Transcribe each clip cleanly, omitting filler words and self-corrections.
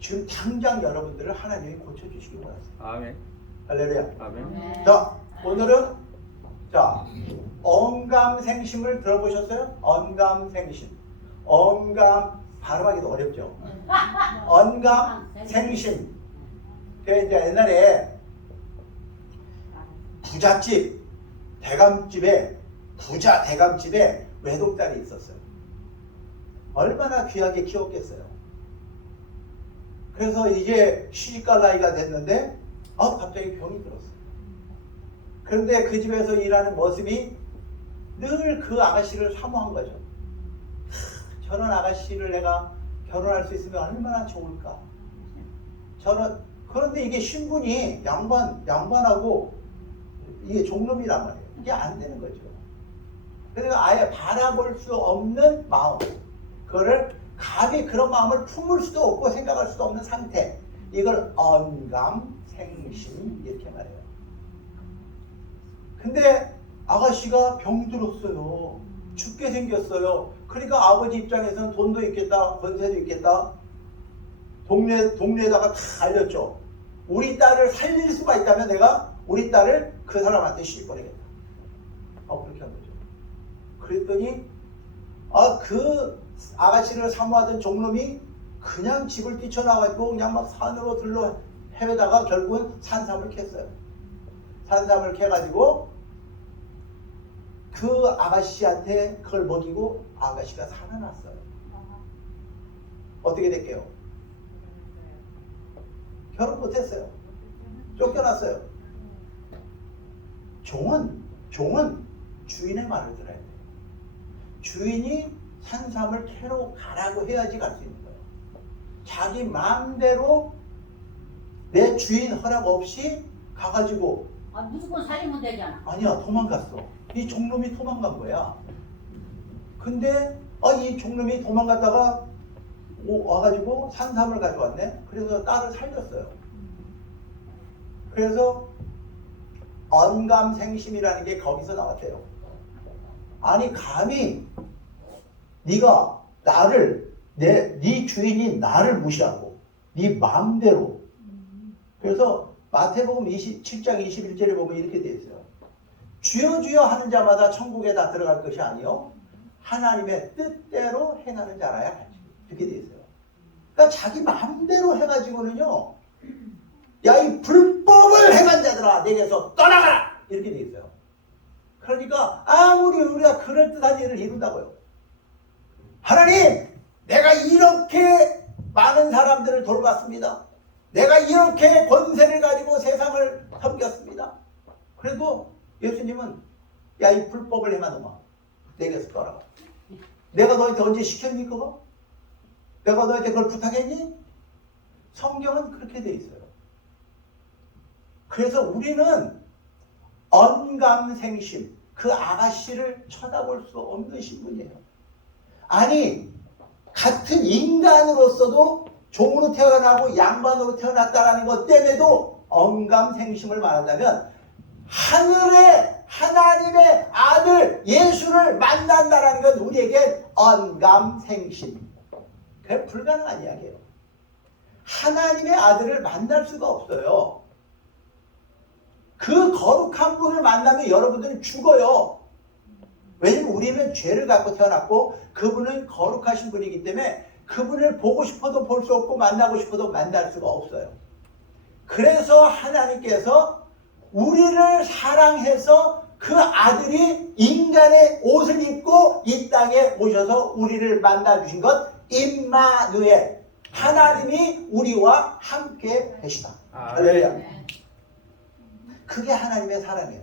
지금 당장 여러분들을 하나님이 고쳐주시기 바랍니다. 아멘. 할렐루야. 아멘. 자, 오늘은 언감생심을 들어보셨어요? 언감생심. 발음하기도 어렵죠. 언감생심. 그 이제 옛날에 부잣집 부자 대감집에 외동딸이 있었어요. 얼마나 귀하게 키웠겠어요. 그래서 이제 시집갈 나이가 됐는데 갑자기 병이 들었어요. 그런데 그 집에서 일하는 모습이 늘 그 아가씨를 사모한 거죠. 저런 아가씨를 내가 결혼할 수 있으면 얼마나 좋을까. 그런데 이게 신분이 양반하고 이게 종놈이란 말이에요. 이게 안 되는 거죠. 그러니까 아예 바라볼 수 없는 마음, 그거를 감히 그런 마음을 품을 수도 없고 생각할 수도 없는 상태, 이걸 언감생심 이렇게 말해요. 근데 아가씨가 병들었어요. 죽게 생겼어요. 그러니까 아버지 입장에서는 돈도 있겠다, 권세도 있겠다. 동네에다가 다 알렸죠. 우리 딸을 살릴 수가 있다면 내가 우리 딸을 그 사람한테 시집보내겠다. 그렇게 한 거죠. 그랬더니 그 아가씨를 사모하던 종놈이 그냥 집을 뛰쳐나가지고 그냥 막 산으로 들러 헤매다가 결국은 산삼을 캤어요. 산삼을 캐가지고 그 아가씨한테 그걸 먹이고 아가씨가 살아났어요. 어떻게 될게요? 결혼 못했어요. 쫓겨났어요. 종은 주인의 말을 들어야 돼요. 주인이 산삼을 캐러 가라고 해야지 갈 수 있는 거예요. 자기 마음대로 내 주인 허락 없이 가가지고 무조건 살리면 되잖아. 아니야, 도망갔어. 이 종놈이 도망간 거야. 근데 이 종놈이 도망갔다가 와가지고 산삼을 가져왔네. 그래서 딸을 살렸어요. 그래서 언감생심이라는 게 거기서 나왔대요. 아니 감히 네가 네 주인이 나를 무시하고 네 마음대로. 그래서 마태복음 27장 21절에 보면 이렇게 되어 있어요. 주여 주여 하는 자마다 천국에 다 들어갈 것이 아니요 하나님의 뜻대로 행하는 자라야 하지. 이렇게 되어 있어요. 그러니까 자기 마음대로 해가지고는요, 야 이 불법을 행한 자들아 내게서 떠나가라 이렇게 되어 있어요. 그러니까 아무리 우리가 그럴듯한 일을 이룬다고요. 하나님, 내가 이렇게 많은 사람들을 돌봤습니다. 내가 이렇게 권세를 가지고 세상을 섬겼습니다. 그래도 예수님은 야 이 불법을 행한 놈아 내게서 떠나가. 내가 너한테 언제 시켰니 그거? 내가 너한테 그걸 부탁했니? 성경은 그렇게 돼 있어요. 그래서 우리는 언감생심, 그 아가씨를 쳐다볼 수 없는 신분이에요. 아니 같은 인간으로서도 종으로 태어나고 양반으로 태어났다는 것 때문에도 언감생심을 말한다면 하늘의 하나님의 아들 예수를 만난다는 건 우리에게 언감생심. 그게 불가능한 이야기예요. 하나님의 아들을 만날 수가 없어요. 그 거룩한 분을 만나면 여러분들은 죽어요. 왜냐면 우리는 죄를 갖고 태어났고 그분은 거룩하신 분이기 때문에 그분을 보고 싶어도 볼 수 없고 만나고 싶어도 만날 수가 없어요. 그래서 하나님께서 우리를 사랑해서 그 아들이 인간의 옷을 입고 이 땅에 오셔서 우리를 만나주신 것, 임마누엘, 하나님이 우리와 함께 계시다. 할렐루야. 그게 하나님의 사랑이에요.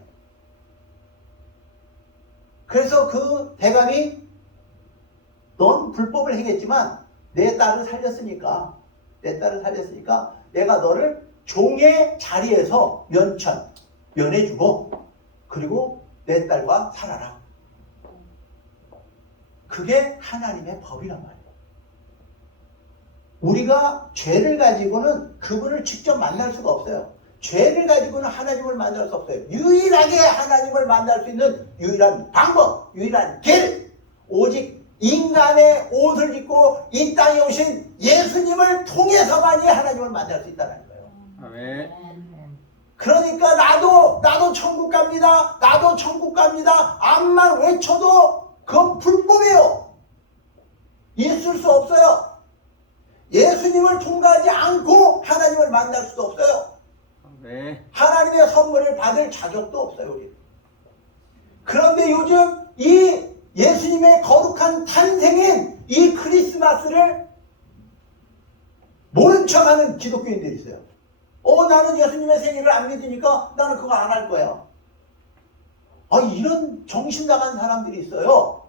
그래서 그 대감이 넌 불법을 행했지만 내 딸을 살렸으니까 내가 너를 종의 자리에서 면해주고 그리고 내 딸과 살아라. 그게 하나님의 법이란 말이에요. 우리가 죄를 가지고는 그분을 직접 만날 수가 없어요. 죄를 가지고는 하나님을 만날 수 없어요. 유일하게 하나님을 만날 수 있는 유일한 방법, 유일한 길, 오직 인간의 옷을 입고 이 땅에 오신 예수님을 통해서만이 하나님을 만날 수 있다는 거예요. 아멘. 그러니까 나도 천국 갑니다. 나도 천국 갑니다. 암만 외쳐도 그건 불법이에요. 있을 수 없어요. 예수님을 통과하지 않고 하나님을 만날 수도 없어요. 아멘. 하나님의 선물을 받을 자격도 없어요. 우리. 그런데 요즘 이 예수님의 거룩한 탄생인 이 크리스마스를 모른 척하는 기독교인들이 있어요. 나는 예수님의 생일을 안 믿으니까 나는 그거 안 할 거야. 이런 정신 나간 사람들이 있어요.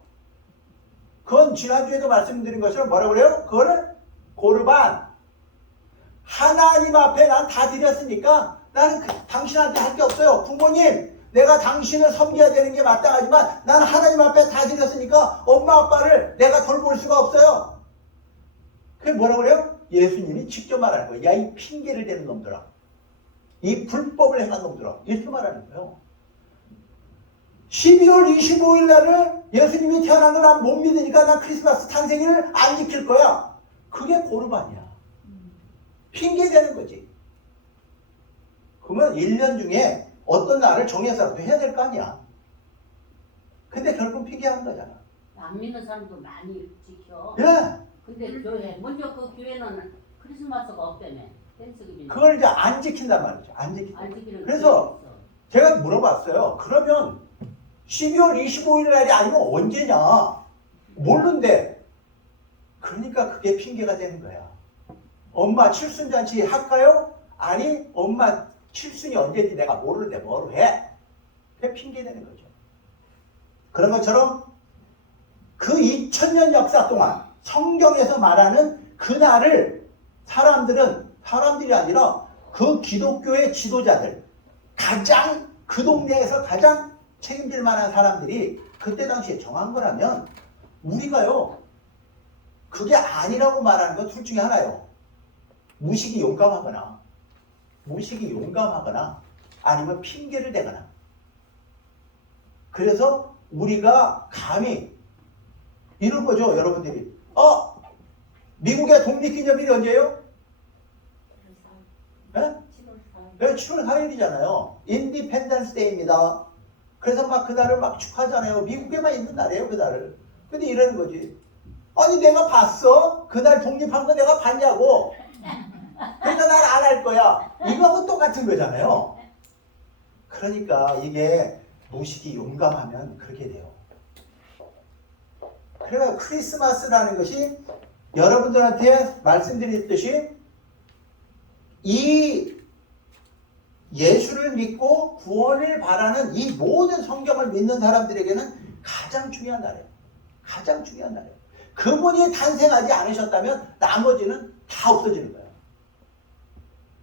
그건 지난주에도 말씀드린 것처럼 뭐라고 그래요? 그거를 고르반. 하나님 앞에 난 다 드렸으니까 나는 당신한테 할 게 없어요. 부모님, 내가 당신을 섬겨야 되는 게 마땅하지만 난 하나님 앞에 다 드렸으니까 엄마 아빠를 내가 돌볼 수가 없어요. 그게 뭐라고 그래요? 예수님이 직접 말하는 거예요. 야, 이 핑계를 대는 놈들아. 이 불법을 행한 놈들아. 이렇게 말하는 거예요. 12월 25일 날을 예수님이 태어난 걸 난 못 믿으니까 난 크리스마스 탄생일을 안 지킬 거야. 그게 고르반이야. 핑계 대는 거지. 그러면 1년 중에 어떤 날을 정해서라도 해야 될 거 아니야. 근데 결국 핑계하는 거잖아. 안 믿는 사람도 많이 지켜. 예. 근데 교회, 먼저 그 교회는 크리스마스가 없다며. 땡스기빈. 그걸 이제 안 지킨단 말이죠. 안 지킨다. 안 지키는 그래서 교회가 있어. 제가 물어봤어요. 그러면 12월 25일 날이 아니면 언제냐? 모르는데. 그러니까 그게 핑계가 되는 거야. 엄마 칠순잔치 할까요? 아니, 엄마 칠순이 언제인지 내가 모르는데 뭐로 해? 그게 핑계 되는 거죠. 그런 것처럼 그 2000년 역사 동안 성경에서 말하는 그날을 사람들이 아니라 그 기독교의 지도자들, 가장 그 동네에서 가장 책임질 만한 사람들이 그때 당시에 정한 거라면 우리가요, 그게 아니라고 말하는 건 둘 중에 하나요. 무식이 용감하거나 아니면 핑계를 대거나. 그래서 우리가 감히 이런 거죠. 여러분들이 미국의 독립기념일이 언제예요? 네? 7월 4일이잖아요. 인디펜던스 데이입니다. 그래서 막 그날을 막 축하하잖아요. 미국에만 있는 날이에요, 그날을. 근데 이러는 거지. 아니, 내가 봤어? 그날 독립한 거 내가 봤냐고. 그러니까 난 안 할 거야. 이거하고 똑같은 거잖아요. 그러니까 이게 무식이 용감하면 그렇게 돼요. 그러니까 크리스마스라는 것이 여러분들한테 말씀드렸듯이 이 예수를 믿고 구원을 바라는 이 모든 성경을 믿는 사람들에게는 가장 중요한 날이에요. 가장 중요한 날이에요. 그분이 탄생하지 않으셨다면 나머지는 다 없어지는 거예요.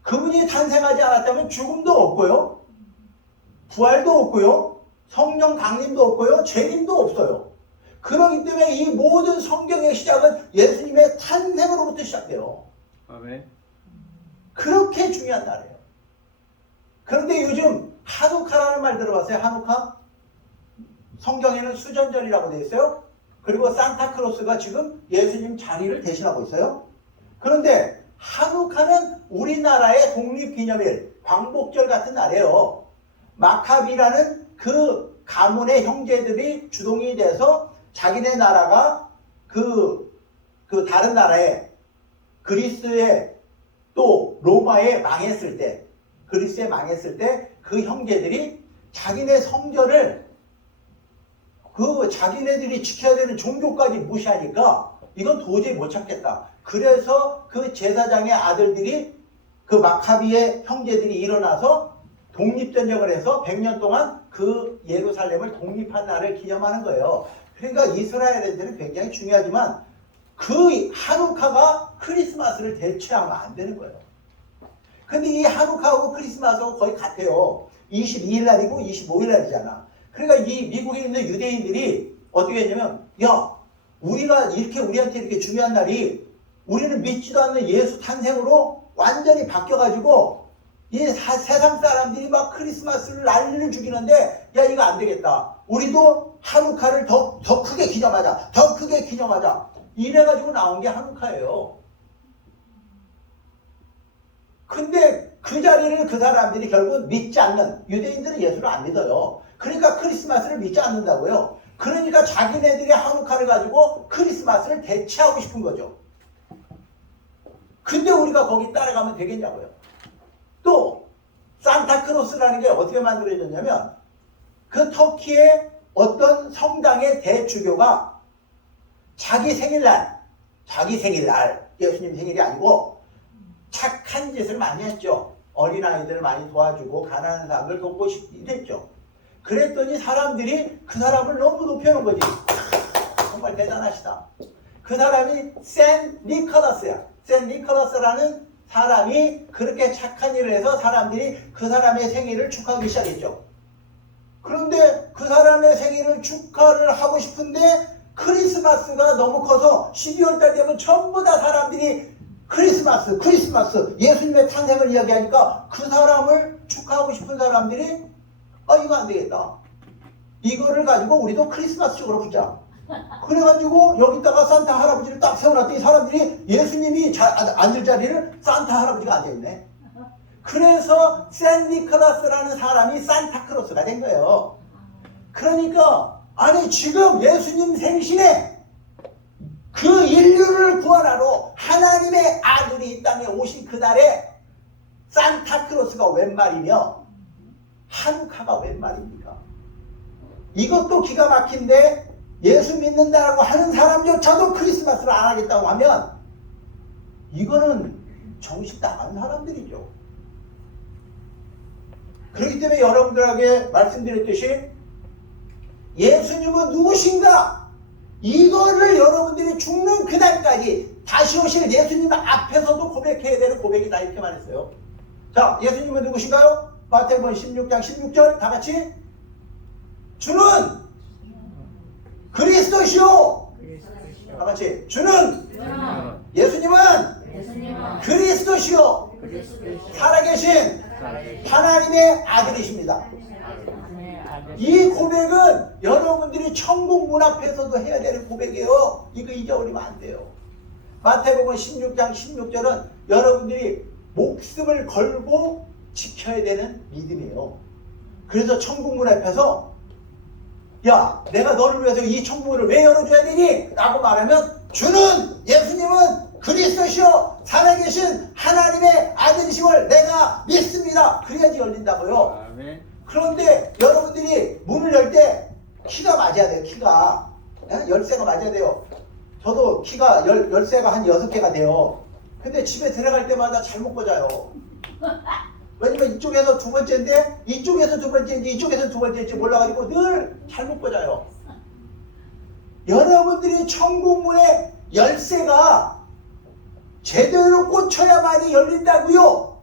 그분이 탄생하지 않았다면 죽음도 없고요. 부활도 없고요. 성령 강림도 없고요. 재림도 없어요. 그렇기 때문에 이 모든 성경의 시작은 예수님의 탄생으로부터 시작돼요. 아멘. 그렇게 중요한 날이에요. 그런데 요즘 한우카라는 말 들어봤어요? 한우카? 성경에는 수전절이라고 되어 있어요. 그리고 산타크로스가 지금 예수님 자리를 대신하고 있어요. 그런데 한우카는 우리나라의 독립기념일, 광복절 같은 날이에요. 마카비라는 그 가문의 형제들이 주동이 돼서 자기네 나라가 그 다른 나라에 그리스에 또 로마에 망했을 때, 그리스에 망했을 때 그 형제들이 자기네 성전을 자기네들이 지켜야 되는 종교까지 무시하니까 이건 도저히 못 참겠다. 그래서 그 제사장의 아들들이 그 마카비의 형제들이 일어나서 독립전쟁을 해서 100년 동안 그 예루살렘을 독립한 날을 기념하는 거예요. 그러니까 이스라엘에게는 굉장히 중요하지만 그 한우카가 크리스마스를 대체하면 안 되는 거예요. 근데 이 한우카하고 크리스마스하고 거의 같아요. 22일 날이고 25일 날이잖아. 그러니까 이 미국에 있는 유대인들이 어떻게 했냐면, 야, 우리가 이렇게 우리한테 이렇게 중요한 날이 우리는 믿지도 않는 예수 탄생으로 완전히 바뀌어가지고 세상 사람들이 막 크리스마스를 난리를 죽이는데 야 이거 안 되겠다. 우리도 하누카를 더 크게 기념하자. 더 크게 기념하자. 이래가지고 나온 게 하누카예요. 근데 그 자리를 그 사람들이 결국 믿지 않는, 유대인들은 예수를 안 믿어요. 그러니까 크리스마스를 믿지 않는다고요. 그러니까 자기네들이 하누카를 가지고 크리스마스를 대체하고 싶은 거죠. 근데 우리가 거기 따라가면 되겠냐고요. 또 산타크로스라는 게 어떻게 만들어졌냐면 그 터키의 어떤 성당의 대주교가 자기 생일날 예수님 생일이 아니고 착한 짓을 많이 했죠. 어린아이들을 많이 도와주고 가난한 사람들 돕고 싶고 이랬죠. 그랬더니 사람들이 그 사람을 너무 높여놓은 거지. 정말 대단하시다. 그 사람이 센 니콜라스야. 센 니콜라스라는 사람이 그렇게 착한 일을 해서 사람들이 그 사람의 생일을 축하하기 시작했죠. 그런데 그 사람의 생일을 축하를 하고 싶은데 크리스마스가 너무 커서 12월 달 되면 전부 다 사람들이 크리스마스 예수님의 탄생을 이야기하니까 그 사람을 축하하고 싶은 사람들이 이거 안 되겠다. 이거를 가지고 우리도 크리스마스 쪽으로 붙자. 그래가지고 여기다가 산타 할아버지를 딱 세워놨더니 사람들이 예수님이 앉을 자리를 산타 할아버지가 앉아있네. 그래서 샌 니콜라스라는 사람이 산타크로스가 된 거예요. 그러니까 아니 지금 예수님 생신에 그 인류를 구원하러 하나님의 아들이 이 땅에 오신 그날에 산타크로스가 웬 말이며 하누카가 웬 말입니까? 이것도 기가 막힌데 예수 믿는다고 하는 사람조차도 크리스마스를 안 하겠다고 하면 이거는 정신 나간 사람들이죠. 그렇기 때문에 여러분들에게 말씀드렸듯이 예수님은 누구신가? 이거를 여러분들이 죽는 그날까지 다시 오실 예수님 앞에서도 고백해야 되는 고백이다 이렇게 말했어요. 자, 예수님은 누구신가요? 마태복음 16장 16절 다 같이 주는 그리스도시요. 다 같이 주는 예수님은 그리스도시요 살아계신 하나님의 아들이십니다. 이 고백은 여러분들이 천국 문 앞에서도 해야 되는 고백이에요. 이거 잊어버리면 안 돼요. 마태복음 16장 16절은 여러분들이 목숨을 걸고 지켜야 되는 믿음이에요. 그래서 천국 문 앞에서 야 내가 너를 위해서 이 천국문을 왜 열어줘야 되니? 라고 말하면 주는 예수님은 그리스도시요 살아계신 하나님의 아들이심을 내가 믿습니다. 그래야지 열린다고요. 아멘. 그런데 여러분들이 문을 열 때 키가 맞아야 돼요. 키가 열쇠가 맞아야 돼요. 저도 키가 열쇠가 한 6개가 돼요. 근데 집에 들어갈 때마다 잘못 꽂아요. 왜냐면 이쪽에서 두 번째인데 이쪽에서 두 번째인지 이쪽에서 두 번째인지 몰라가지고 늘 잘못 꽂아요. 여러분들이 천국문의 열쇠가 제대로 꽂혀야만이 열린다고요.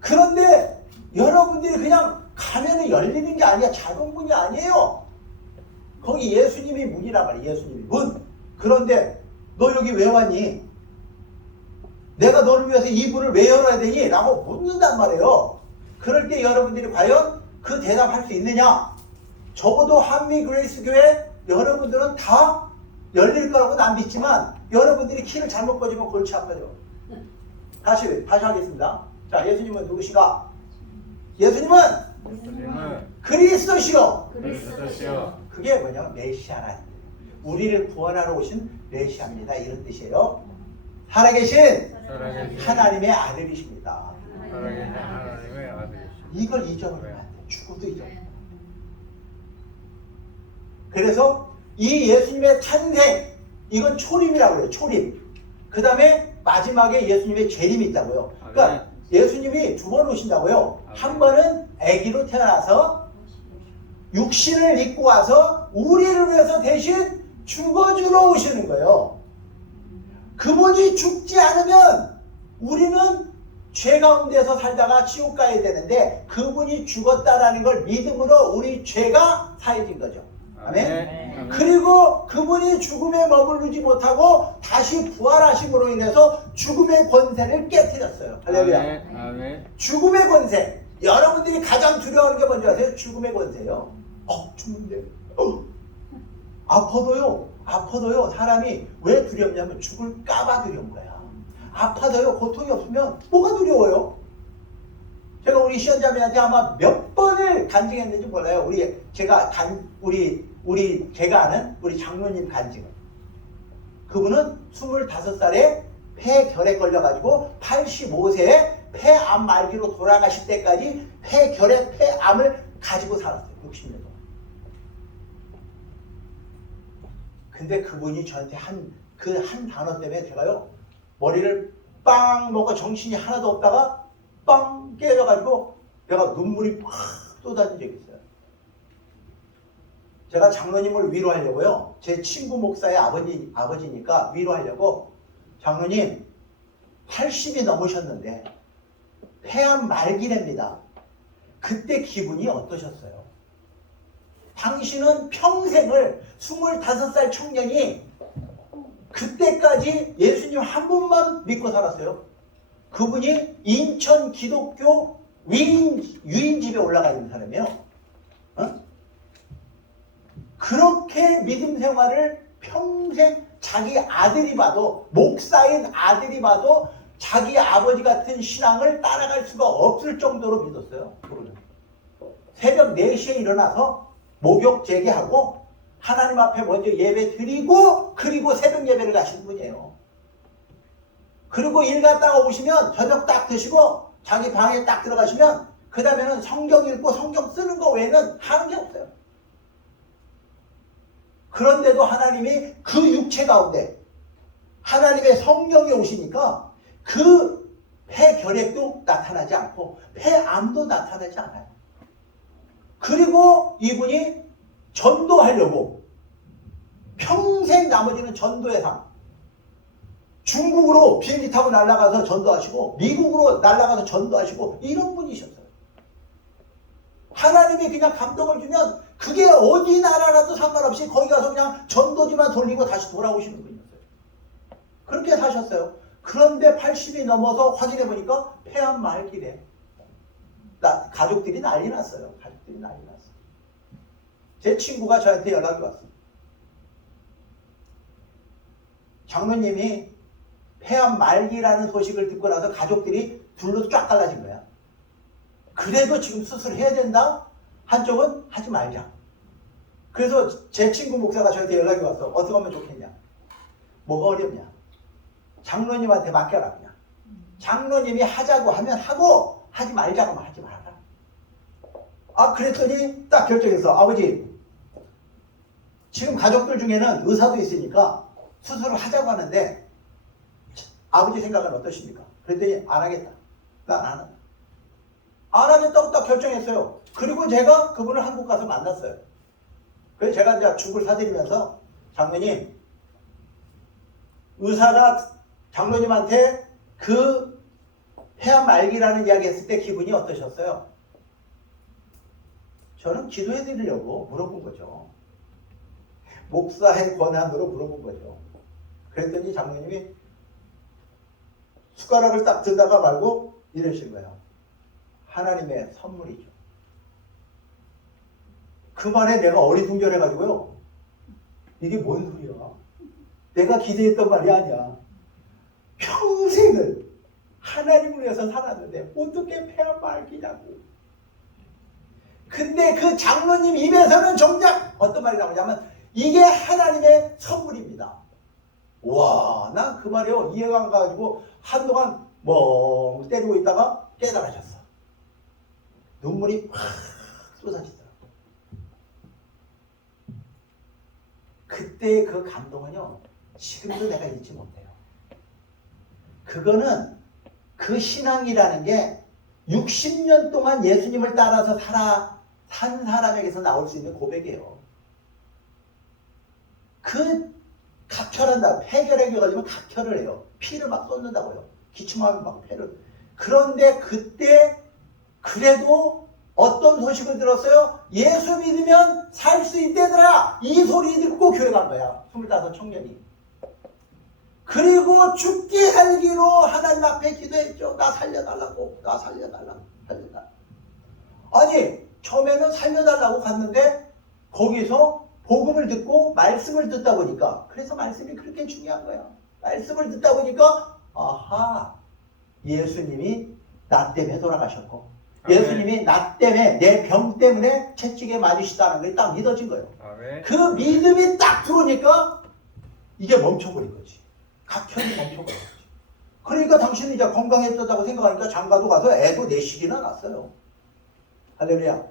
그런데 여러분들이 그냥 가면은 열리는 게 아니야. 자동문이 아니에요. 거기 예수님이 문이란 말이에요. 예수님이 문. 그런데 너 여기 왜 왔니? 내가 너를 위해서 이 문을 왜 열어야 되니? 라고 묻는단 말이에요. 그럴 때 여러분들이 과연 그 대답할 수 있느냐? 적어도 한미 그레이스 교회 여러분들은 다 열릴 거라고 난 믿지만 여러분들이 키를 잘못 꽂으면 골치 아파요. 다시 하겠습니다. 자, 예수님은 누구시가? 예수님은 그리스도시요. 그게 뭐냐면 메시아라는 거예요. 우리를 구원하러 오신 메시아입니다. 이런 뜻이에요. 살아계신 하나님의 아들이십니다. 이걸 잊어버리면 안 돼. 죽어도 잊어버리면 안 돼. 그래서 이 예수님의 탄생, 이건 초림이라고 해요. 초림. 그 다음에 마지막에 예수님의 재림이 있다고요. 그러니까 예수님이 두 번 오신다고요. 한 번은 아기로 태어나서 육신을 입고 와서 우리를 위해서 대신 죽어주러 오시는 거예요. 그분이 죽지 않으면 우리는 죄 가운데서 살다가 지옥 가야 되는데 그분이 죽었다라는 걸 믿음으로 우리 죄가 사해진 거죠. 아멘. 그리고 그분이 죽음에 머무르지 못하고 다시 부활하심으로 인해서 죽음의 권세를 깨뜨렸어요. 할렐루야. 아멘. 아멘. 죽음의 권세. 여러분들이 가장 두려워하는 게 뭔지 아세요? 죽음의 권세요. 죽는데. 아파도요. 사람이 왜 두렵냐면 죽을까봐 두려운 거야. 아파도요. 고통이 없으면 뭐가 두려워요? 제가 우리 시연자매한테 아마 몇 번을 간증했는지 몰라요. 제가 아는 우리 장로님 간증은. 그분은 25살에 폐결핵 걸려가지고 85세에 폐암 말기로 돌아가실 때까지 폐암을 가지고 살았어요. 60년 동안. 근데 그분이 저한테 한 단어 때문에 제가요, 머리를 빵 먹고 정신이 하나도 없다가 빵 깨져가지고 내가 눈물이 팍 쏟아진 적이 있어요. 제가 장로님을 위로하려고요. 제 친구 목사의 아버지니까 위로하려고, 장로님 80이 넘으셨는데 폐암 말기랍니다. 그때 기분이 어떠셨어요? 당신은 평생을 25살 청년이 그때까지 예수님 한 분만 믿고 살았어요. 그분이 인천 기독교 유인집에 올라가 있는 사람이에요. 그렇게 믿음 생활을 평생 자기 아들이 봐도, 목사인 아들이 봐도 자기 아버지 같은 신앙을 따라갈 수가 없을 정도로 믿었어요. 그분은 새벽 4시에 일어나서 목욕 재개하고 하나님 앞에 먼저 예배 드리고, 그리고 새벽 예배를 가신 분이에요. 그리고 일 갔다가 오시면 저녁 딱 드시고 자기 방에 딱 들어가시면 그 다음에는 성경 읽고 성경 쓰는 거 외에는 하는 게 없어요. 그런데도 하나님이 그 육체 가운데 하나님의 성령이 오시니까 그 폐결핵도 나타나지 않고 폐암도 나타나지 않아요. 그리고 이분이 전도하려고 평생 나머지는 전도의 삶, 중국으로 비행기 타고 날아가서 전도하시고 미국으로 날아가서 전도하시고 이런 분이셨어요. 하나님이 그냥 감동을 주면 그게 어디 나라라도 상관없이 거기 가서 그냥 전도지만 돌리고 다시 돌아오시는 분이었어요. 그렇게 사셨어요. 그런데 80이 넘어서 확인해 보니까 폐암 말기래. 가족들이 난리 났어요. 가족들이 난리 났어요. 제 친구가 저한테 연락이 왔어요. 장로님이 폐암 말기라는 소식을 듣고 나서 가족들이 둘로 쫙 갈라진 거야. 그래도 지금 수술해야 된다? 한쪽은 하지 말자. 그래서 제 친구 목사가 저한테 연락이 왔어. 어떻게 하면 좋겠냐? 뭐가 어렵냐? 장로님한테 맡겨라 그냥. 장로님이 하자고 하면 하고 하지 말자고 하면 하지 말아라. 그랬더니 딱 결정했어. 아버지, 지금 가족들 중에는 의사도 있으니까 수술을 하자고 하는데 아버지 생각은 어떠십니까? 그랬더니 안 하겠다. 난 안 한다. 안 하겠다고 딱 결정했어요. 그리고 제가 그분을 한국 가서 만났어요. 그래서 제가 이제 죽을 사드리면서, 장로님, 의사가 장로님한테 그 폐암 말기라는 이야기 했을 때 기분이 어떠셨어요? 저는 기도해 드리려고 물어본 거죠. 목사의 권한으로 물어본 거죠. 그랬더니 장로님이 숟가락을 딱 들다가 말고 이러신 거예요. 하나님의 선물이죠. 그 말에 내가 어리둥절해가지고요. 이게 뭔 소리야? 내가 기대했던 말이 아니야. 평생을 하나님을 위해서 살았는데 어떻게 폐암 말기냐고. 근데 그 장로님 입에서는 정작 어떤 말이 나오냐면 이게 하나님의 선물입니다. 와, 난 그 말이요 이해가 안 가가지고 한동안 멍 때리고 있다가 깨달아졌어. 눈물이 확 쏟아지더라고. 그때의 그 감동은요 지금도 내가 잊지 못해요. 그거는 그 신앙이라는 게 60년 동안 예수님을 따라서 산 사람에게서 나올 수 있는 고백이에요. 그 각혈한다. 폐결핵이 걸리면 각혈을 해요. 피를 막 쏟는다고요. 기침하면 막 폐를. 그런데 그때 그래도 어떤 소식을 들었어요? 예수 믿으면 살 수 있대더라. 이 소리 듣고 교회 간 거야. 25 청년이. 그리고 죽기 살기로 하나님 앞에 기도했죠. 나 살려달라고. 나 살려달라고. 살려달라고. 아니 처음에는 살려달라고 갔는데 거기서 복음을 듣고 말씀을 듣다 보니까, 그래서 말씀이 그렇게 중요한 거야. 말씀을 듣다 보니까 아하, 예수님이 나 때문에 돌아가셨고 예수님이 나 때문에 내 병 때문에 채찍에 맞으시다는 게 딱 믿어진 거예요. 아멘. 그 믿음이 딱 들어오니까 이게 멈춰버린 거지. 각혈이 멈춰버린 거지. 그러니까 당신은 이제 건강해졌다고 생각하니까 장가도 가서 애도 4씩이나 낳았어요. 할렐루야.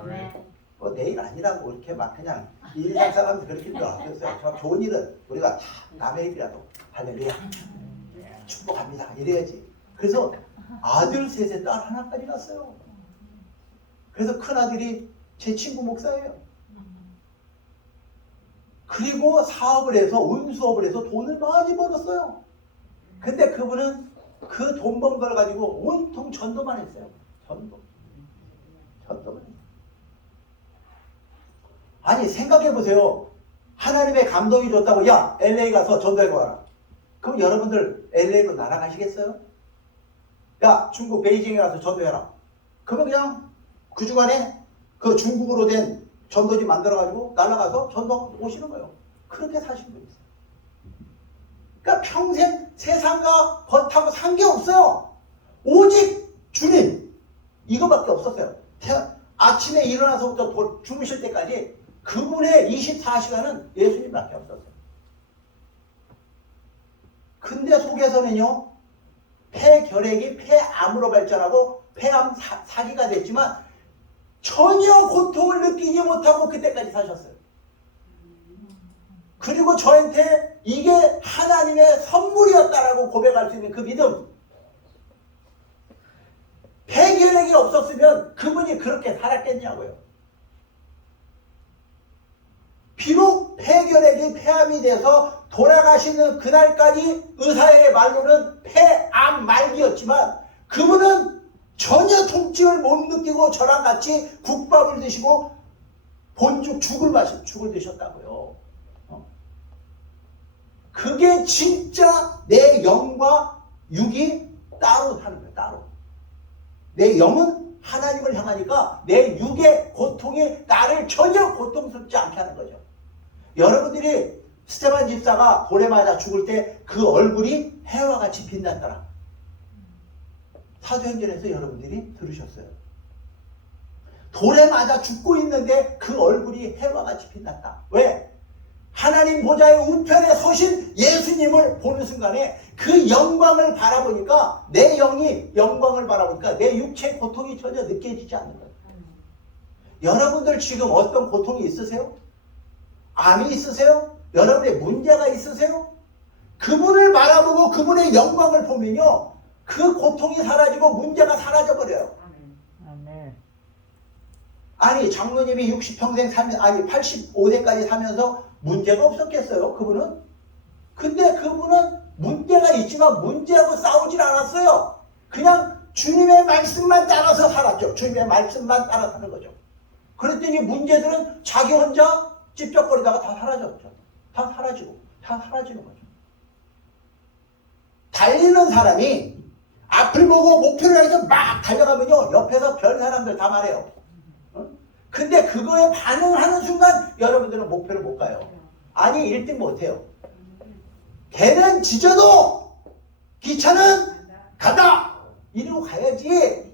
아멘. 뭐 내일 아니라고 이렇게 막 그냥 일상 사람들 그렇게 그랬어요. 저 좋은 일은 우리가 다 남의 일이라도 할렐루야 축복합니다 이래야지. 그래서 아들 셋에 딸 하나까지 낳았어요. 그래서 큰아들이 제 친구 목사예요. 그리고 사업을 해서 운수업을 해서 돈을 많이 벌었어요. 근데 그분은 그 돈 번 걸 가지고 온통 전도만 했어요. 전도만 했어요. 아니 생각해 보세요. 하나님의 감동이 좋다고 야 LA 가서 전도해고 와라. 그럼 여러분들 LA로 날아가시겠어요? 야 중국 베이징에 가서 전도해라. 그러면 그냥 그 주간에 그 중국어로 된 전도지 만들어가지고 날아가서 전도 오시는 거예요. 그렇게 사신 분이 있어요. 그러니까 평생 세상과 벗하고 산 게 없어요. 오직 주님 이거밖에 없었어요. 아침에 일어나서부터 주무실 때까지 그분의 24시간은 예수님밖에 없었어요. 근데 속에서는요, 폐결핵이 폐암으로 발전하고 폐암 사기가 됐지만 전혀 고통을 느끼지 못하고 그때까지 사셨어요. 그리고 저한테 이게 하나님의 선물이었다라고 고백할 수 있는 그 믿음. 폐결핵이 없었으면 그분이 그렇게 살았겠냐고요. 비록 폐결핵이 폐암이 돼서 돌아가시는 그날까지 의사의 말로는 폐암 말기였지만 그분은 전혀 통증을 못 느끼고 저랑 같이 국밥을 드시고 본죽 죽을 드셨다고요. 그게 진짜 내 영과 육이 따로 사는 거예요. 따로. 내 영은 하나님을 향하니까 내 육의 고통이 나를 전혀 고통스럽지 않게 하는 거죠. 여러분들이 스테반 집사가 돌에 맞아 죽을 때 그 얼굴이 해와 같이 빛났더라. 사도행전에서 여러분들이 들으셨어요. 돌에 맞아 죽고 있는데 그 얼굴이 해와 같이 빛났다. 왜? 하나님 보좌의 우편에 서신 예수님을 보는 순간에 그 영광을 바라보니까 내 영이 영광을 바라보니까 내 육체의 고통이 전혀 느껴지지 않는 거예요. 여러분들 지금 어떤 고통이 있으세요? 암이 있으세요? 여러분의 문제가 있으세요? 그분을 바라보고 그분의 영광을 보면요, 그 고통이 사라지고 문제가 사라져버려요. 아멘. 아니 장로님이 60평생 살면, 아니 85세까지 살면서 문제가 없었겠어요? 그분은? 근데 그분은 문제가 있지만 문제하고 싸우질 않았어요. 그냥 주님의 말씀만 따라서 살았죠. 주님의 말씀만 따라 사는 거죠. 그랬더니 문제들은 자기 혼자 찝쩍거리다가 다 사라졌죠. 다 사라지는 거죠. 달리는 사람이 앞을 보고 목표를 향해서 막 달려가면요, 옆에서 별 사람들 다 말해요. 근데 그거에 반응하는 순간 여러분들은 목표를 못 가요. 아니 1등 못해요. 개는 짖어도 기차는 간다! 이러고 가야지.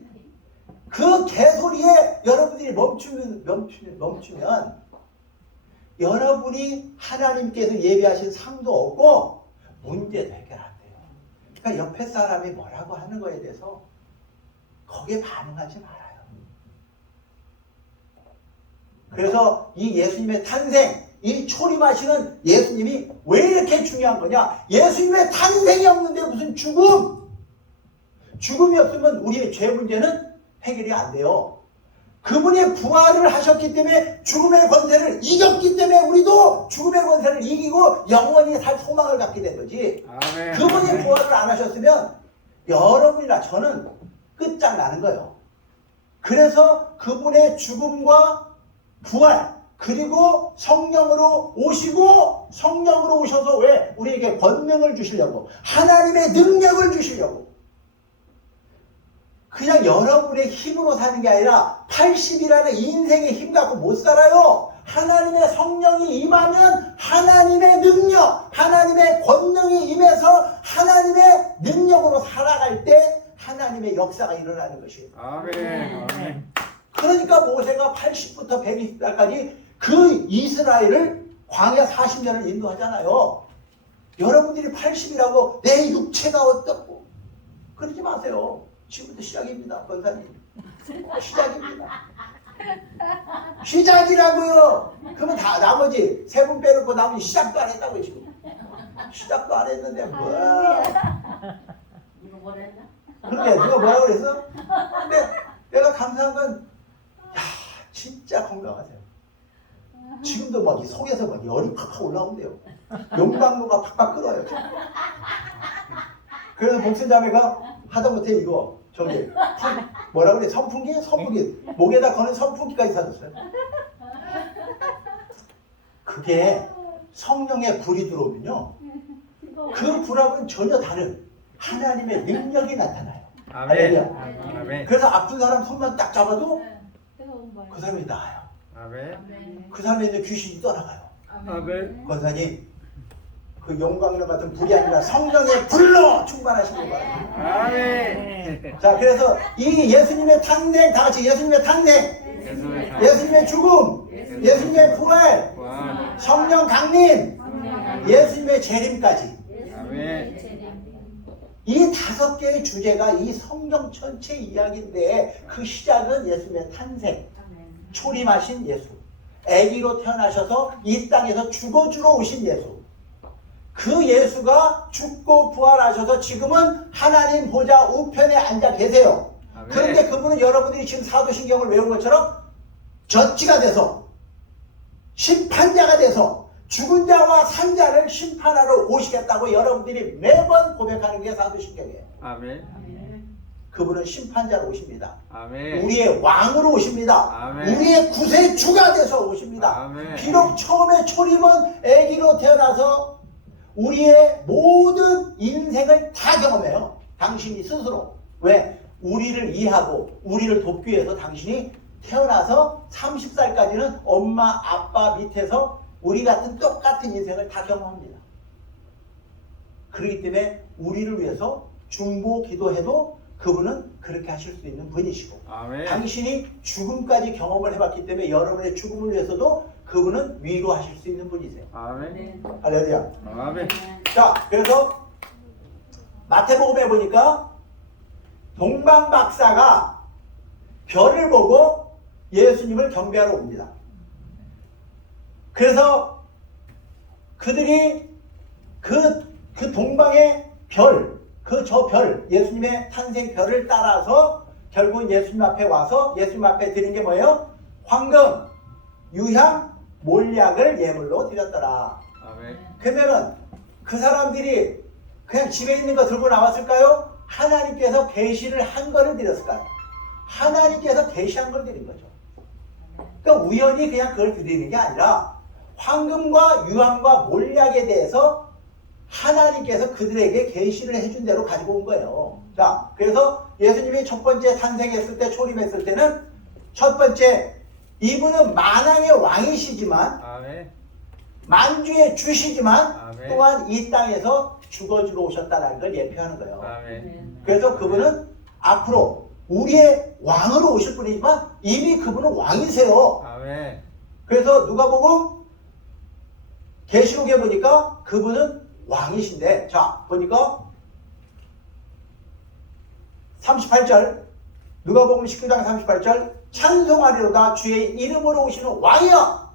그 개소리에 여러분들이 멈추면 여러분이 하나님께서 예비하신 상도 없고 문제도 해결 안 돼요. 그러니까 옆에 사람이 뭐라고 하는 거에 대해서 거기에 반응하지 말아요. 그래서 이 예수님의 탄생, 이 초림하시는 예수님이 왜 이렇게 중요한 거냐? 예수님의 탄생이 없는데 무슨 죽음이 없으면 우리의 죄 문제는 해결이 안 돼요. 그분이 부활을 하셨기 때문에 죽음의 권세를 이겼기 때문에 우리도 죽음의 권세를 이기고 영원히 살 소망을 갖게 된 거지. 아멘. 그분이 아멘. 부활을 안 하셨으면 여러분이나 저는 끝장나는 거예요. 그래서 그분의 죽음과 부활 그리고 성령으로 오시고 성령으로 오셔서 왜? 우리에게 권능을 주시려고 하나님의 능력을 주시려고 그냥 여러분의 힘으로 사는 게 아니라 80이라는 인생의 힘 갖고 못 살아요. 하나님의 성령이 임하면 하나님의 능력, 하나님의 권능이 임해서 하나님의 능력으로 살아갈 때 하나님의 역사가 일어나는 것이에요. 아멘. 아멘. 그러니까 모세가 80부터 120살까지 그 이스라엘을 광야 40년을 인도하잖아요. 여러분들이 80이라고 내 육체가 어떻고 그러지 마세요. 지금부터 시작입니다. 권사님. 시작입니다. 시작이라고요. 그러면 다 나머지 세 분 빼놓고 나머지 시작도 안 했다고요. 지금. 시작도 안 했는데 뭐야. 이거 뭐라 했나? 그렇게 누가 뭐라고 그랬어? 근데 내가 감사한 건 야, 진짜 건강하세요. 지금도 막 속에서 막 열이 팍팍 올라온대요. 용광로가 팍팍 끓어요. 지금. 그래서 목사자매가 하다못해 이거 저기 뭐라 그래? 선풍기? 선풍기 목에다 거는 선풍기까지 사줬어요. 그게 성령의 불이 들어오면요 그 불하고는 전혀 다른 하나님의 능력이 나타나요. 아멘. 할렐루야. 아멘. 그래서 아픈 사람 손만 딱 잡아도 그 사람이 나아요. 아멘. 그 사람에 있는 귀신이 떠나가요. 아멘. 권사님 그 용광로 같은 불이 아니라 성령의 불로 충만하시는 거예요. 아멘. 자, 그래서 이 예수님의 탄생, 다 같이 예수님의 탄생, 예수님의 죽음, 예수님의 부활, 와. 성령 강림, 예수님의 재림까지 아멘. 이 5개의 주제가 이 성경 전체 이야기인데 그 시작은 예수님의 탄생, 초림하신 예수, 아기로 태어나셔서 이 땅에서 죽어주러 오신 예수, 그 예수가 죽고 부활하셔서 지금은 하나님 보좌 우편에 앉아 계세요. 아멘. 그런데 그분은 여러분들이 지금 사도신경을 외운 것처럼 젖지가 돼서 심판자가 돼서 죽은 자와 산 자를 심판하러 오시겠다고 여러분들이 매번 고백하는 게 사도신경이에요. 아멘. 그분은 심판자로 오십니다. 아멘. 우리의 왕으로 오십니다. 아멘. 우리의 구세주가 돼서 오십니다. 아멘. 비록 처음에 초림은 아기로 태어나서 우리의 모든 인생을 다 경험해요. 당신이 스스로. 왜? 우리를 이해하고 우리를 돕기 위해서 당신이 태어나서 30살까지는 엄마 아빠 밑에서 우리 같은 똑같은 인생을 다 경험합니다. 그렇기 때문에 우리를 위해서 중보 기도해도 그분은 그렇게 하실 수 있는 분이시고 아멘. 당신이 죽음까지 경험을 해봤기 때문에 여러분의 죽음을 위해서도 그분은 위로하실 수 있는 분이세요. 아멘. 할렐루야. 아멘. 자, 그래서 마태복음에 보니까 동방 박사가 별을 보고 예수님을 경배하러 옵니다. 그래서 그들이 그 동방의 별, 저 별, 예수님의 탄생 별을 따라서 결국 예수님 앞에 와서 예수님 앞에 드린 게 뭐예요? 황금, 유향, 몰약을 예물로 드렸더라. 아멘. 그러면은 그 사람들이 그냥 집에 있는 거 들고 나왔을까요? 하나님께서 계시를 한 거를 드렸을까요? 하나님께서 계시한 걸 드린 거죠. 그러니까 우연히 그냥 그걸 드리는 게 아니라 황금과 유황과 몰약에 대해서 하나님께서 그들에게 계시를 해준 대로 가지고 온 거예요. 자, 그래서 예수님이 첫 번째 탄생했을 때, 초림했을 때는 첫 번째, 이분은 만왕의 왕이시지만 아멘. 만주의 주시지만 아멘. 또한 이 땅에서 죽어주러 오셨다는 걸 예표하는 거예요. 아멘. 그래서 그분은 앞으로 우리의 왕으로 오실 분이지만 이미 그분은 왕이세요. 아멘. 그래서 누가복음 계시록에 보니까 그분은 왕이신데, 자 보니까 38절, 누가복음 19장 38절, 찬송하리로다 주의 이름으로 오시는 왕이여.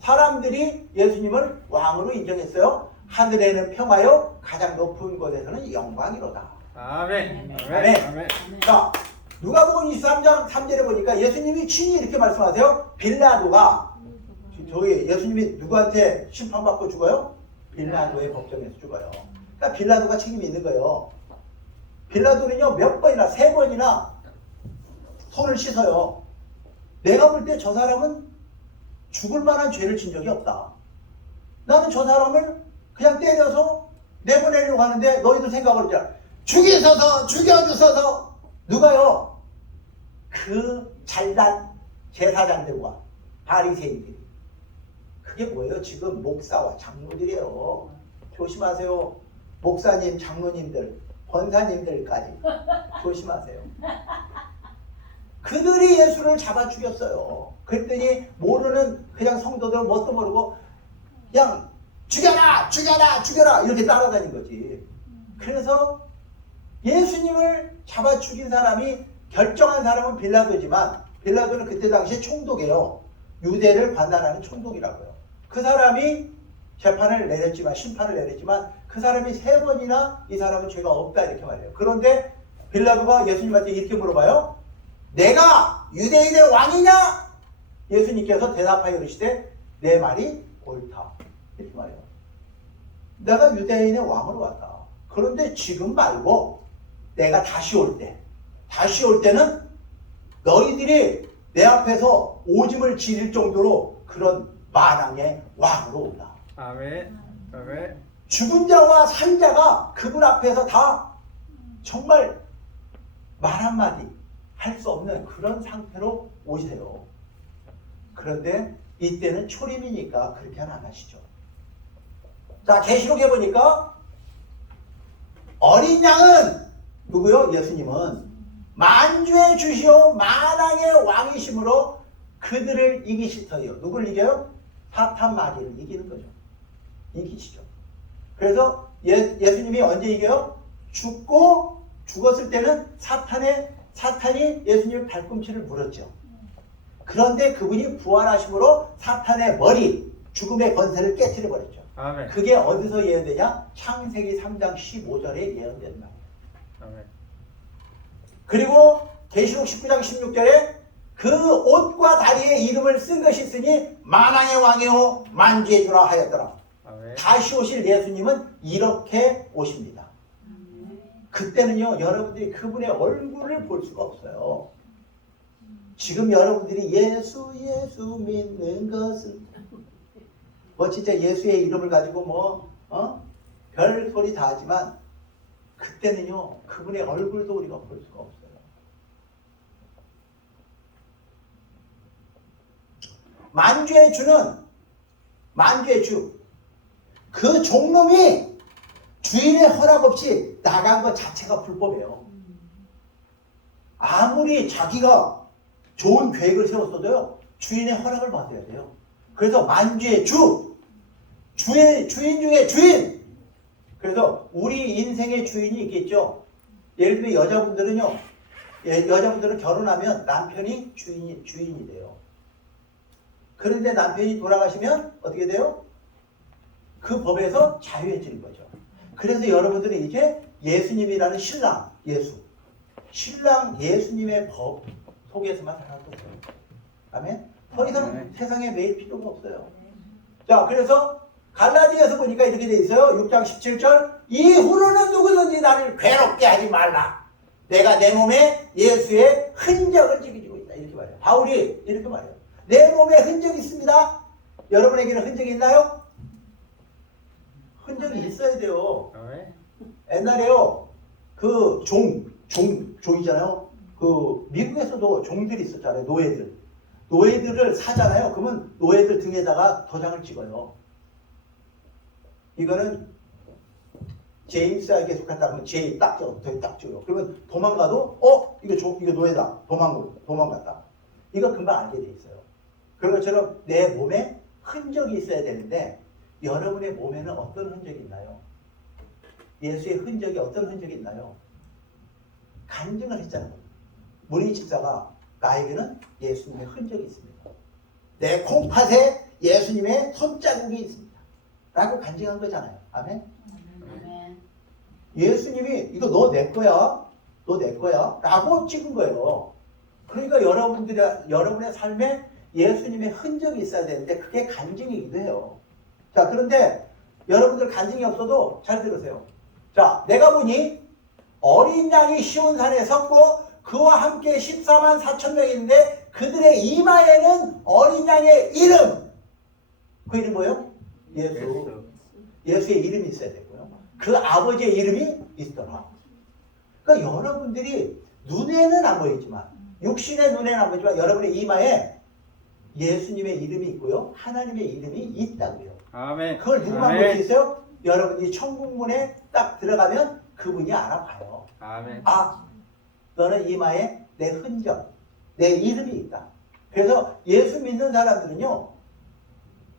사람들이 예수님을 왕으로 인정했어요. 하늘에는 평화요, 가장 높은 곳에서는 영광이로다. 아멘. 아멘. 아멘. 아멘. 자, 누가복음 23장 3절에 보니까 예수님이 친히 이렇게 말씀하세요. 빌라도가, 저기 예수님이 누구한테 심판받고 죽어요? 빌라도의 법정에서 죽어요. 그러니까 빌라도가 책임이 있는 거예요. 빌라도는요 몇 번이나 3번이나 손을 씻어요. 내가 볼 때 저 사람은 죽을 만한 죄를 진 적이 없다. 나는 저 사람을 그냥 때려서 내보내려고 하는데 너희들 생각을 했잖아. 죽이소서 죽여주소서. 누가요? 그 잘난 제사장들과 바리새인들이. 그게 뭐예요? 지금 목사와 장로들이에요. 조심하세요. 목사님, 장로님들, 권사님들까지 조심하세요. 그들이 예수를 잡아 죽였어요. 그랬더니 모르는 그냥 성도들은 뭣도 모르고 그냥 죽여라 죽여라 죽여라 이렇게 따라다닌 거지. 그래서 예수님을 잡아 죽인 사람이 결정한 사람은 빌라도지만 빌라도는 그때 당시에 총독이에요. 유대를 관할하는 총독이라고요. 그 사람이 재판을 내렸지만 심판을 내렸지만 그 사람이 3번이나 이 사람은 죄가 없다 이렇게 말해요. 그런데 빌라도가 예수님한테 이렇게 물어봐요. 내가 유대인의 왕이냐? 예수님께서 대답하여 이르시되 내 말이 옳다 이렇게 말해요. 내가 유대인의 왕으로 왔다. 그런데 지금 말고 내가 다시 올 때는 너희들이 내 앞에서 오줌을 지릴 정도로 그런 만왕의 왕으로 온다. 아멘. 아멘. 죽은 자와 산 자가 그분 앞에서 다 정말 말 한마디 할 수 없는 그런 상태로 오세요. 그런데 이때는 초림이니까 그렇게는 안 하시죠. 자, 계시록에 보니까 어린 양은 누구요? 예수님은 만주의 주시오 만왕의 왕이심으로 그들을 이기실 터이요. 누굴 이겨요? 사탄 마귀를 이기는 거죠. 이기시죠. 그래서 예수님이 언제 이겨요? 죽었을 때는 사탄이 예수님의 발꿈치를 물었죠. 그런데 그분이 부활하심으로 사탄의 머리, 죽음의 권세를 깨트려 버렸죠. 아멘. 그게 어디서 예언되냐? 창세기 3장 15절에 예언된 말이에요. 아멘. 그리고 계시록 19장 16절에 그 옷과 다리에 이름을 쓴 것이 있으니 만왕의 왕이요 만주의 주라 하였더라. 아멘. 다시 오실 예수님은 이렇게 오십니다. 그때는요 여러분들이 그분의 얼굴을 볼 수가 없어요. 지금 여러분들이 예수 믿는 것은 뭐 진짜 예수의 이름을 가지고 별 소리 다 하지만 그때는요 그분의 얼굴도 우리가 볼 수가 없어요. 만주의 주 그 종놈이 주인의 허락 없이 나간 것 자체가 불법이에요. 아무리 자기가 좋은 계획을 세웠어도요 주인의 허락을 받아야 돼요. 그래서 만주의 주인 중에 주인. 그래서 우리 인생의 주인이 있겠죠. 예를 들면 여자분들은 결혼하면 남편이 주인이 돼요. 그런데 남편이 돌아가시면 어떻게 돼요? 그 법에서 자유해지는 거죠. 그래서 여러분들은 이제 예수님이라는 신랑 예수님의 법 속에서만 살아도 돼요. 아멘? 더 이상 세상에 매일 필요가 없어요. 자, 그래서 갈라디아서 보니까 이렇게 돼 있어요. 6장 17절 이후로는 누구든지 나를 괴롭게 하지 말라. 내가 내 몸에 예수의 흔적을 지키고 있다. 이렇게 말해요. 바울이 이렇게 말해요. 내 몸에 흔적이 있습니다. 여러분에게는 흔적이 있나요? 흔적이 있어야 돼요. 아멘. 옛날에요, 그 종이잖아요. 그 미국에서도 종들이 있었잖아요. 노예들을 사잖아요. 그러면 노예들 등에다가 도장을 찍어요. 이거는 제임스에게 속했다 하면 제이 딱 찍어, 딱 찍어요. 그러면 도망가도 이거 노예다. 도망갔다. 이거 금방 알게 돼 있어요. 그런 것처럼 내 몸에 흔적이 있어야 되는데 여러분의 몸에는 어떤 흔적이 있나요? 예수의 흔적이 어떤 흔적이 있나요? 간증을 했잖아요. 문희 집사가 나에게는 예수님의 흔적이 있습니다. 내 콩팥에 예수님의 손자국이 있습니다. 라고 간증한 거잖아요. 아멘? 아멘. 예수님이 이거 너 내 거야. 라고 찍은 거예요. 그러니까 여러분의 삶에 예수님의 흔적이 있어야 되는데 그게 간증이기도 해요. 자, 그런데 여러분들 간증이 없어도 잘 들으세요. 자, 내가 보니 어린 양이 시온산에 섰고 그 그와 함께 14만 4천 명인데 그들의 이마에는 어린 양의 이름. 그 이름 뭐예요? 예수. 예수의 이름이 있어야 되고요. 그 아버지의 이름이 있더라. 그러니까 여러분들이 눈에는 안 보이지만 육신의 눈에는 안 보이지만 여러분의 이마에 예수님의 이름이 있고요. 하나님의 이름이 있다고요. 아멘. 그걸 누구만 볼 수 있어요? 여러분이 천국문에 딱 들어가면 그분이 알아봐요. 아멘. 아, 너는 이마에 내 흔적, 내 이름이 있다. 그래서 예수 믿는 사람들은요,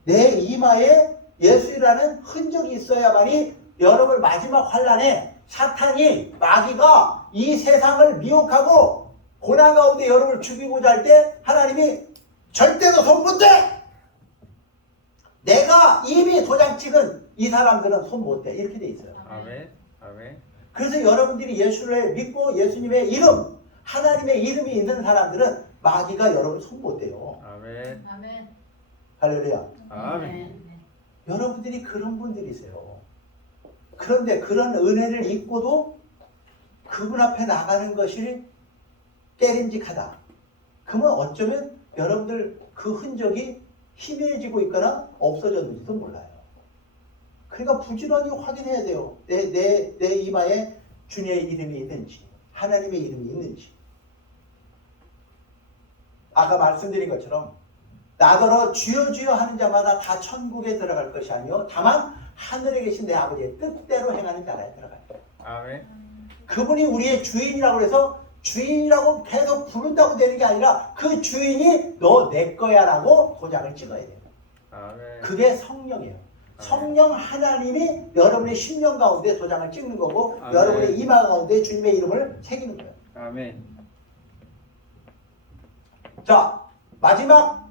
내 이마에 예수라는 흔적이 있어야만이 여러분 마지막 환란에 사탄이 마귀가 이 세상을 미혹하고 고난 가운데 여러분을 죽이고자 할 때 하나님이 절대로 손 못 대! 내가 이미 도장 찍은 이 사람들은 손 못 대. 이렇게 돼 있어요. 아멘. 아멘. 그래서 여러분들이 예수를 믿고 예수님의 이름, 하나님의 이름이 있는 사람들은 마귀가 여러분 손 못 대요. 아멘. 아멘. 할렐루야. 아멘. 여러분들이 그런 분들이세요. 그런데 그런 은혜를 입고도 그분 앞에 나가는 것이 깨림직하다. 그러면 어쩌면 여러분들 그 흔적이 희미해지고 있거나 없어졌는지도 몰라요. 그러니까 부지런히 확인해야 돼요. 내 이마에 주님의 이름이 있는지, 하나님의 이름이 있는지. 아까 말씀드린 것처럼 나더러 주여 주여 하는 자마다 다 천국에 들어갈 것이 아니요 다만 하늘에 계신 내 아버지의 뜻대로 행하는 자라에 들어갈 거예요. 아멘. 그분이 우리의 주인이라고 해서 주인이라고 계속 부른다고 되는 게 아니라 그 주인이 너 내 거야 라고 도장을 찍어야 돼요. 아멘. 그게 성령이에요. 성령 하나님이 여러분의 심령 가운데 도장을 찍는 거고 아멘. 여러분의 이마 가운데 주님의 이름을 새기는 거예요. 아멘. 자, 마지막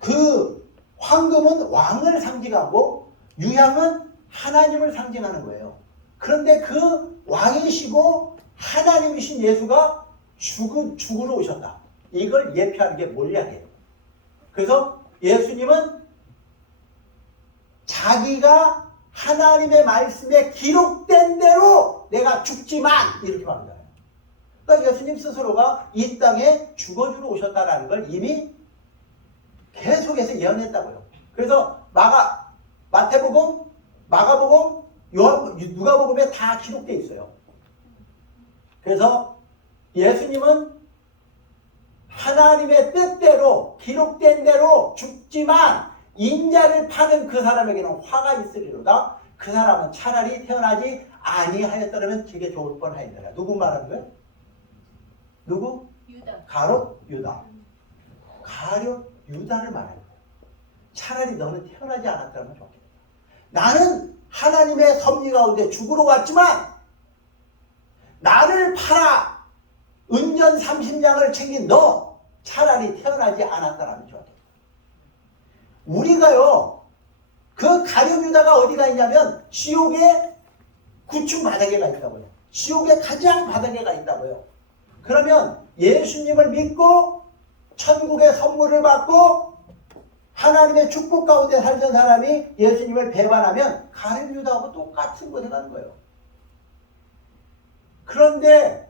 그 황금은 왕을 상징하고 유향은 하나님을 상징하는 거예요. 그런데 그 왕이시고 하나님이신 예수가 죽으러 오셨다. 이걸 예표하는 게 몰약이에요. 그래서 예수님은 자기가 하나님의 말씀에 기록된 대로 내가 죽지만 이렇게 말합니다. 그러니까 예수님 스스로가 이 땅에 죽어주러 오셨다는 걸 이미 계속해서 예언했다고요. 그래서 마태복음, 마가복음, 누가복음에 다 기록되어 있어요. 그래서 예수님은 하나님의 뜻대로 기록된 대로 죽지만 인자를 파는 그 사람에게는 화가 있으리로다. 그 사람은 차라리 태어나지 아니하였더라면 되게 좋을 뻔하였느라. 누구 말하는 거예요? 누구? 유다. 가롯 유다. 가롯 유다를 말하는 거예요. 차라리 너는 태어나지 않았다면 좋겠다. 나는 하나님의 섭리 가운데 죽으러 왔지만 나를 팔아 은전 30냥을 챙긴 너 차라리 태어나지 않았다면 좋겠다. 우리가요 그 가룟 유다가 어디가 있냐면 지옥의 구층 바닥에 가 있다고요. 지옥의 가장 바닥에 가 있다고요. 그러면 예수님을 믿고 천국의 선물을 받고 하나님의 축복 가운데 살던 사람이 예수님을 배반하면 가룟 유다하고 똑같은 곳에 가는 거예요. 그런데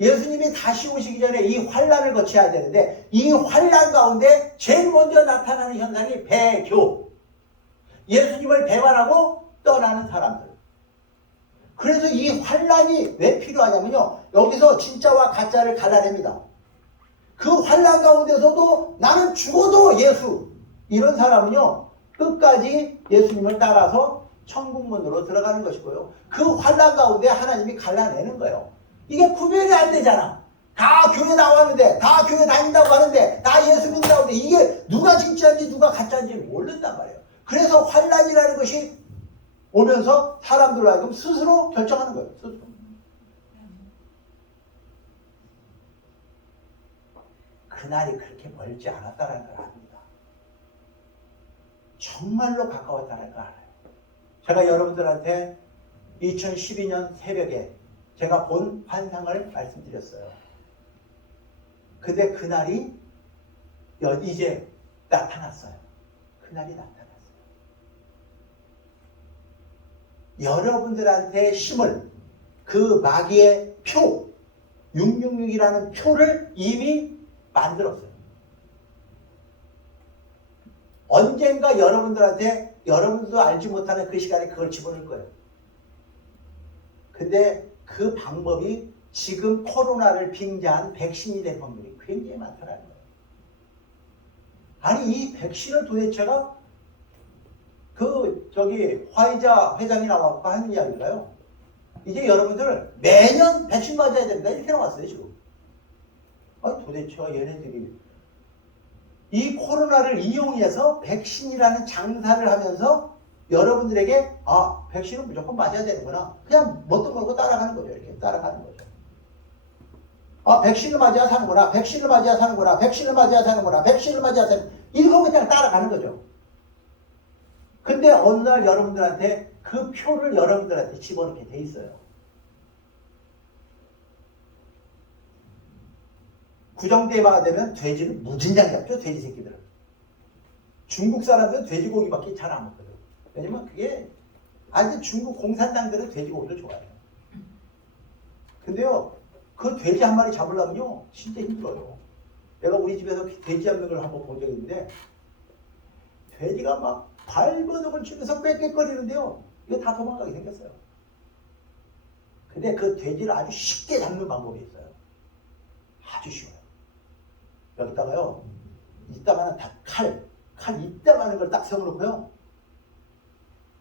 예수님이 다시 오시기 전에 이 환란을 거쳐야 되는데 이 환란 가운데 제일 먼저 나타나는 현상이 배교. 예수님을 배반하고 떠나는 사람들. 그래서 이 환란이 왜 필요하냐면요. 여기서 진짜와 가짜를 갈라냅니다. 그 환란 가운데서도 나는 죽어도 예수. 이런 사람은요. 끝까지 예수님을 따라서 천국문으로 들어가는 것이고요. 그 환란 가운데 하나님이 갈라내는 거예요. 이게 구별이 안 되잖아. 다 교회 나왔는데, 다 교회 다닌다고 하는데, 다 예수 믿는다고 하는데 이게 누가 진짜인지 누가 가짜인지 모른단 말이에요. 그래서 환란이라는 것이 오면서 사람들로 하여금 스스로 결정하는 거예요. 스스로. 그날이 그렇게 멀지 않았다는 걸 압니다. 정말로 가까웠다는 걸 알아요. 제가 여러분들한테 2012년 새벽에 제가 본 환상을 말씀드렸어요. 근데 그날이 이제 나타났어요. 그날이 나타났어요. 여러분들한테 심을 그 마귀의 표, 666이라는 표를 이미 만들었어요. 언젠가 여러분들한테 여러분들도 알지 못하는 그 시간에 그걸 집어넣을 거예요. 근데 그 방법이 지금 코로나를 빙자한 백신이 된 확률이 굉장히 많다는 거예요. 아니 이 백신을 도대체가 화이자 회장이 나와서 하는 이야기가요. 이제 여러분들 매년 백신 맞아야 된다 이렇게 나왔어요 지금. 아니 도대체가 얘네들이 이 코로나를 이용해서 백신이라는 장사를 하면서 여러분들에게 백신은 무조건 맞아야 되는구나. 그냥 뭣도 모르고 따라가는 거죠. 이렇게 따라가는 거죠. 백신을 맞아야 사는구나. 백신을 맞아야 사는구나. 백신을 맞아야 사는구나. 백신을 맞아야 사는 이거 그냥 따라가는 거죠. 근데 어느 날 여러분들한테 그 표를 여러분들한테 집어넣게 돼 있어요. 구정대마가 되면 돼지를 무진장 잡죠. 돼지 새끼들은. 중국 사람들은 돼지고기밖에 잘 안 먹거든. 왜냐면 그게 중국 공산당들은 돼지고기를 좋아해요. 근데요 그 돼지 한 마리 잡으려면요 진짜 힘들어요. 내가 우리 집에서 돼지 한 명을 한번 본 적이 있는데 돼지가 막 발버둥을 치면서 빽빽거리는데요 이거 다 도망가게 생겼어요. 근데 그 돼지를 아주 쉽게 잡는 방법이 있어요. 아주 쉬워요. 여기다가요 이따가는 다 칼 이따가는 걸 딱 세워놓고요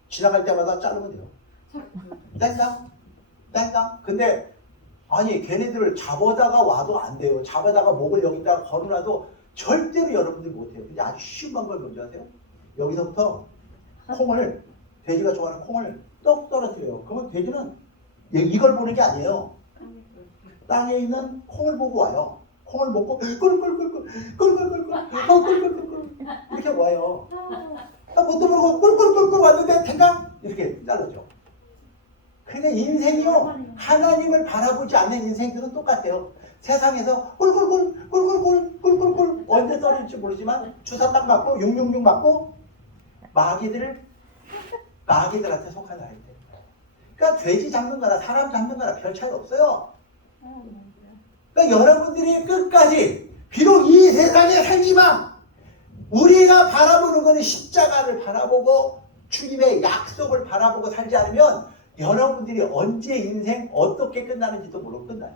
지나갈 때마다 자르면 돼요. 땡땅. 근데 아니 걔네들을 잡아다가 와도 안 돼요. 잡아다가 목을 여기다가 걸어놔도 절대로 여러분들 못해요. 근데 아주 쉬운 방법이 뭔지 아세요? 여기서부터 콩을 돼지가 좋아하는 콩을 떡 떨어뜨려요. 그러면 돼지는 이걸 보는 게 아니에요. 땅에 있는 콩을 보고 와요. 콩을 먹고 꿀꿀꿀꿀 이렇게 와요. 뭣도 모르고 꿀꿀꿀꿀 왔는데 탱강 이렇게 자르죠. 근데 인생이요 하나님을 바라보지 않는 인생들은 똑같아요. 세상에서 꿀꿀꿀 언제 떨어질지 모르지만 주사 딱 맞고 666 맞고 마귀들한테 속한 아이들. 그러니까 돼지 잡는 거나 사람 잡는 거나 별 차이 없어요. 그러니까 여러분들이 끝까지 비록 이 세상에 살지만 우리가 바라보는 것은 십자가를 바라보고 주님의 약속을 바라보고 살지 않으면 여러분들이 언제 인생 어떻게 끝나는지도 모르고 끝나요.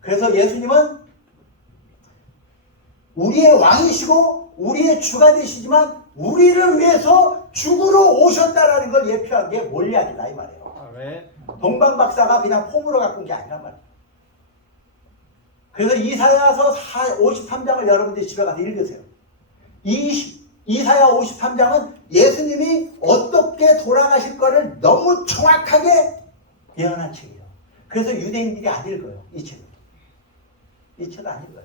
그래서 예수님은 우리의 왕이시고 우리의 주가 되시지만 우리를 위해서 죽으러 오셨다라는 걸 예표한 게 몰약이다 이 말이에요. 아멘. 동방박사가 그냥 폼으로 갖고 온 게 아니란 말이에요. 그래서 이사야서 53장을 여러분들이 집에 가서 읽으세요. 이사야 53장은 예수님이 어떻게 돌아가실 거를 너무 정확하게 예언한 책이에요. 그래서 유대인들이 안 읽어요. 이 책을 안 읽어요.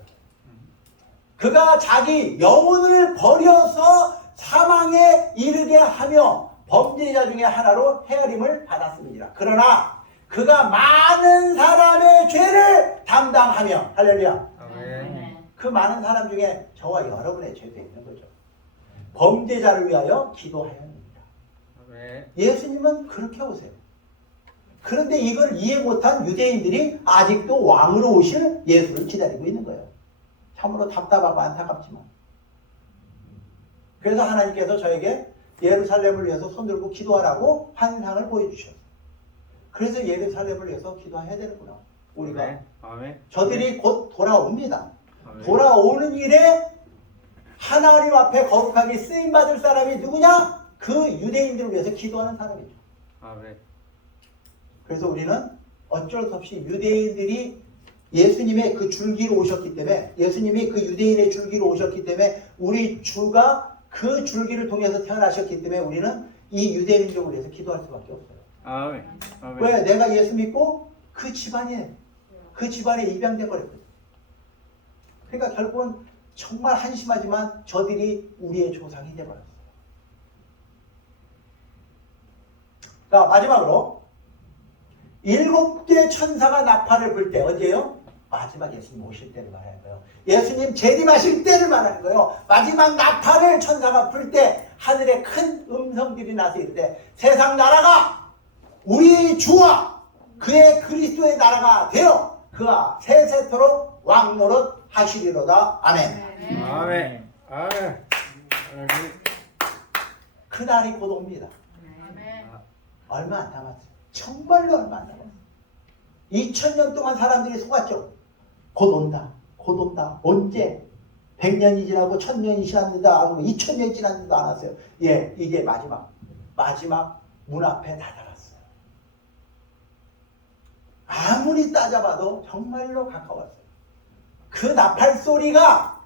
그가 자기 영혼을 버려서 사망에 이르게 하며 범죄자 중에 하나로 헤아림을 받았습니다. 그러나 그가 많은 사람의 죄를 담당하며 할렐루야. 아멘. 그 많은 사람 중에 저와 여러분의 죄도 있는 거죠. 범죄자를 위하여 기도하여야 합니다. 아멘. 예수님은 그렇게 오세요. 그런데 이걸 이해 못한 유대인들이 아직도 왕으로 오실 예수를 기다리고 있는 거예요. 참으로 답답하고 안타깝지만. 그래서 하나님께서 저에게 예루살렘을 위해서 손들고 기도하라고 환상을 보여주셨어요. 그래서 예루살렘을 위해서 기도해야 되는구나. 우리가. 아멘. 저들이 곧 돌아옵니다. 아멘. 돌아오는 일에 하나님 앞에 거룩하게 쓰임받을 사람이 누구냐? 그 유대인들을 위해서 기도하는 사람이죠. 아멘. 그래서 우리는 어쩔 수 없이 유대인들이 예수님의 그 줄기로 오셨기 때문에 예수님이 그 유대인의 줄기로 오셨기 때문에 우리 주가 그 줄기를 통해서 태어나셨기 때문에 우리는 이 유대 민족을 위해서 기도할 수밖에 없어요. 아멘. 아멘. 왜? 내가 예수 믿고 그 집안에 입양돼 버렸거든요. 그러니까 결국은 정말 한심하지만 저들이 우리의 조상이 되어버렸어요. 자, 마지막으로 7개 천사가 나팔을 불 때 언제요? 마지막 예수님 오실 때를 말하는 거예요. 예수님 재림하실 때를 말하는 거예요. 마지막 나팔을 천사가 불 때 하늘에 큰 음성들이 나서 이르되 세상 나라가 우리 주와 그의 그리스도의 나라가 되어 그가 세세토록 왕노릇 하시리로다. 아멘. 아멘. 아멘. 그날이 곧 옵니다. 얼마 안 남았어요. 정말로 얼마 안 남았어요. 2000년 동안 사람들이 속았죠. 곧 온다. 곧 온다. 언제? 100년이 지나고 1000년이 지났는다. 하고 2000년이 지났는데도 안 왔어요. 예, 이게 마지막 문 앞에 다다랐어요. 아무리 따져봐도 정말로 가까웠어요. 그 나팔 소리가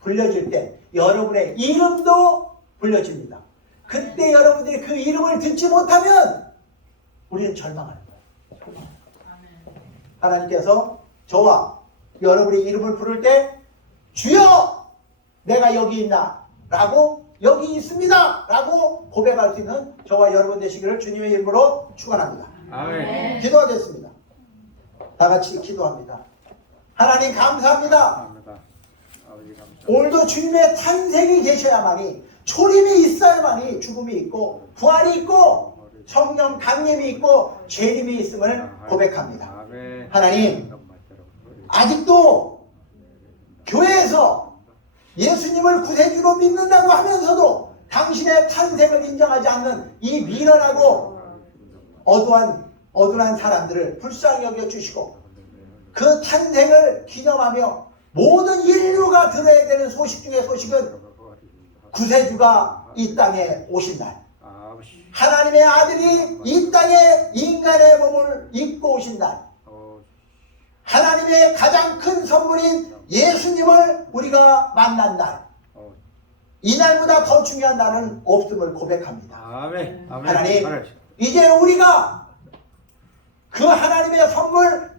불려질 때 여러분의 이름도 불려집니다. 그때 여러분들이 그 이름을 듣지 못하면 우리는 절망하는 거예요. 하나님께서 저와 여러분의 이름을 부를 때 주여 내가 여기 있나 라고 여기 있습니다 라고 고백할 수 있는 저와 여러분 되시기를 주님의 이름으로 축원합니다. 아멘. 기도하겠습니다. 다 같이 기도합니다. 하나님 감사합니다. 감사합니다. 아버지 감사합니다. 오늘도 주님의 탄생이 계셔야만이 초림이 있어야만이 죽음이 있고 부활이 있고 성령 강림이 있고 재림이 있음을 고백합니다. 아멘. 하나님 아직도 교회에서 예수님을 구세주로 믿는다고 하면서도 당신의 탄생을 인정하지 않는 이 미련하고 어두한 사람들을 불쌍히 여겨주시고 그 탄생을 기념하며 모든 인류가 들어야 되는 소식 중의 소식은 구세주가 이 땅에 오신 날, 하나님의 아들이 이 땅에 인간의 몸을 입고 오신 날, 하나님의 가장 큰 선물인 예수님을 우리가 만난 날, 이날보다 더 중요한 날은 없음을 고백합니다. 아멘. 아멘. 하나님, 이제 우리가 그 하나님의 선물